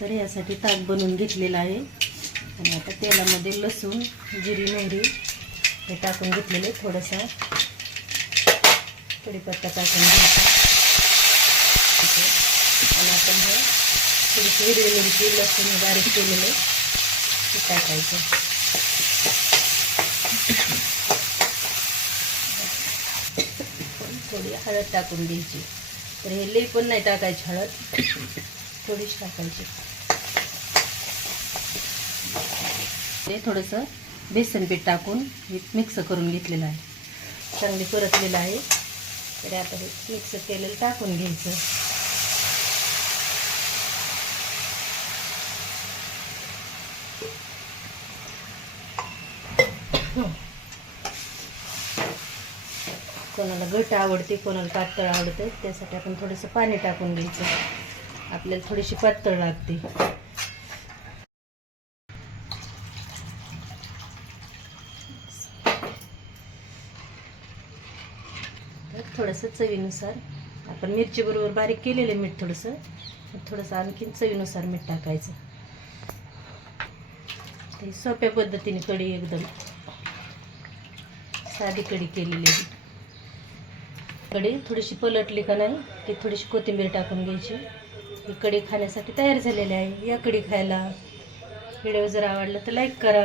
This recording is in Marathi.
तर यासाठी ताक बनवून घेतलेलं आहे आणि आता तेलामध्ये लसूण जिरी मोहरी हे टाकून घेतलेले, थोडासा कढीपत्ता टाकून घ्यायचा आणि आपण हे थोडीशी हिरवी मिरची लसूण बारीक केलेले ते टाकायचं. थोडी हळद टाकून घ्यायची. तर हे लई पण नाही टाकायची हळद, थोडीशी टाकायची. ते थोडंसं बेसन पीठ टाकून मिक्स करून घेतलेलं आहे, चांगली परतलेलं आहे. तर आता हे मिक्स केलेलं टाकून घ्यायचं. कोणाला घट्ट आवडते, कोणाला पातळ आवडते, त्यासाठी आपण थोडंसं पाणी टाकून घ्यायचं. आपल्याला थोडीशी पातळ लागते. थोडंसं चवीनुसार आपण मिरची बरोबर बारीक केलेले मीठ थोडंसं आणखीन चवीनुसार मीठ टाकायचं. ते सोप्या पद्धतीने कढी, एकदम साधी कढी केलेली आहे. कढी थोडीशी पलटली का नाही की थोडीशी कोथिंबीर टाकून घ्यायची. ही कढी खाण्यासाठी तयार झालेली आहे. या कढी खायला. व्हिडिओ जर आवडला तर लाईक करा.